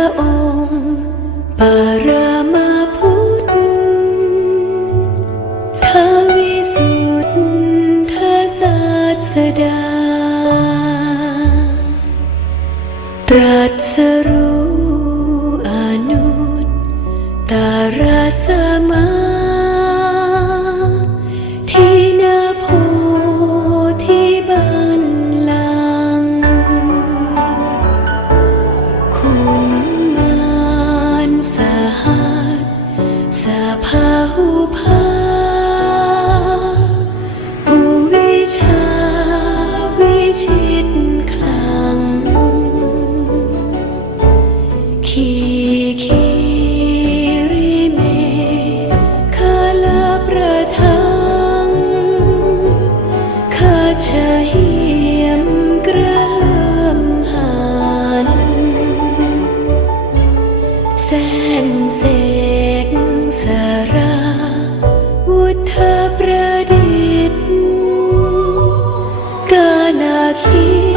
ระองค์ ปารามาพุทธทวิสุทธาศาสดา ตรัสรู้อนุตตรสาาหุภาอุวิชาวิชิตคลังขีขีริเมคาลาประทังข้าชะเหียมกระเหิมหันแสนเส ก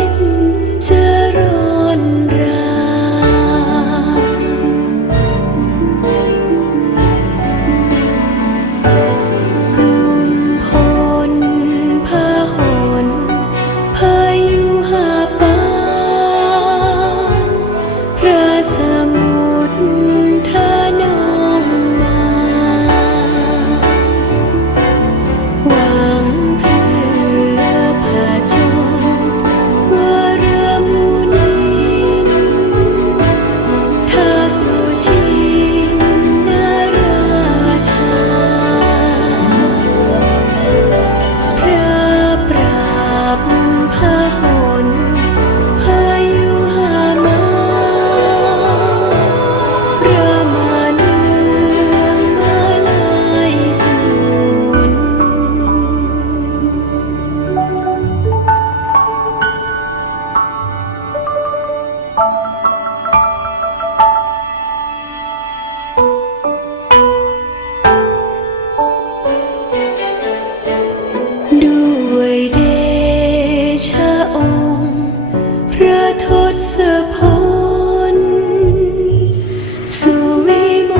สุวิม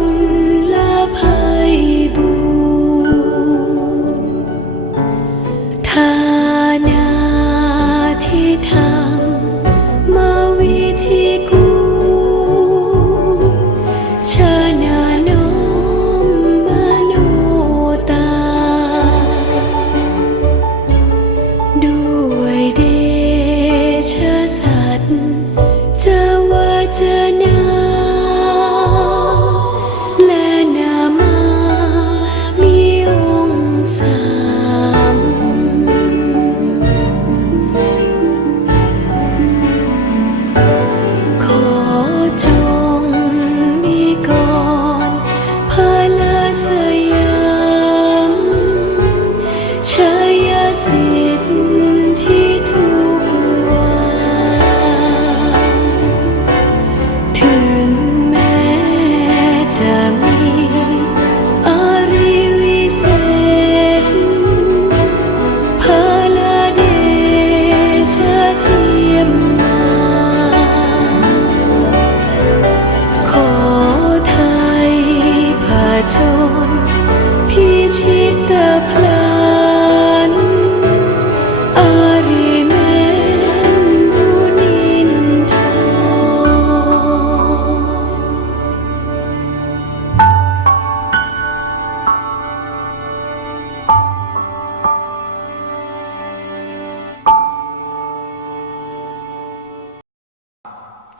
ลละภัยบุญฐานาที่ทำมาวิธีกูชานาน้อมมโนตา ด้วยเดชะสัตว์ ชัยสิทธิ์ที่ทุกวันถึงแม้จะมีอริวิเศษพาลาเดชะเทียมมา ขอไทยผจญ